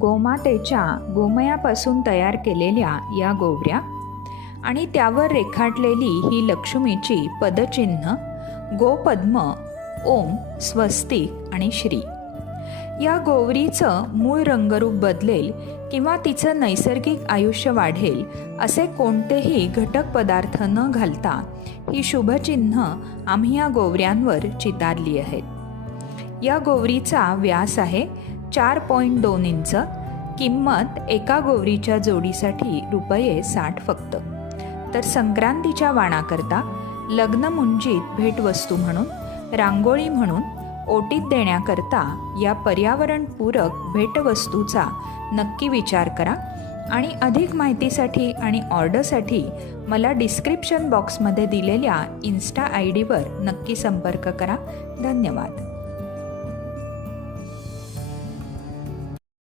गोमातेच्या गोमयापासून तयार केलेल्या या गोवऱ्या आणि त्यावर रेखाटलेली ही लक्ष्मीची पदचिन्ह गोपद्म, ओम, स्वस्तिक आणि श्री. या गोवरीचं मूळ रंगरूप बदलेल किंवा तिचं नैसर्गिक आयुष्य वाढेल असे कोणतेही घटक पदार्थ न घालता ही शुभचिन्ह आम्ही या गोवऱ्यांवर चितारली आहेत. या गोवरीचा व्यास आहे 4.2 इंच. किंमत एका गोवरीच्या जोडीसाठी ₹60 फक्त. तर संक्रांतीच्या वाणाकरता, लग्नमुंजीत भेटवस्तू म्हणून, रांगोळी म्हणून, ओटीत देण्याकरता या पर्यावरणपूरक भेटवस्तूचा नक्की विचार करा. आणि अधिक माहितीसाठी आणि ऑर्डरसाठी मला डिस्क्रिप्शन बॉक्समध्ये दिलेल्या इन्स्टा ID वर नक्की संपर्क करा. धन्यवाद.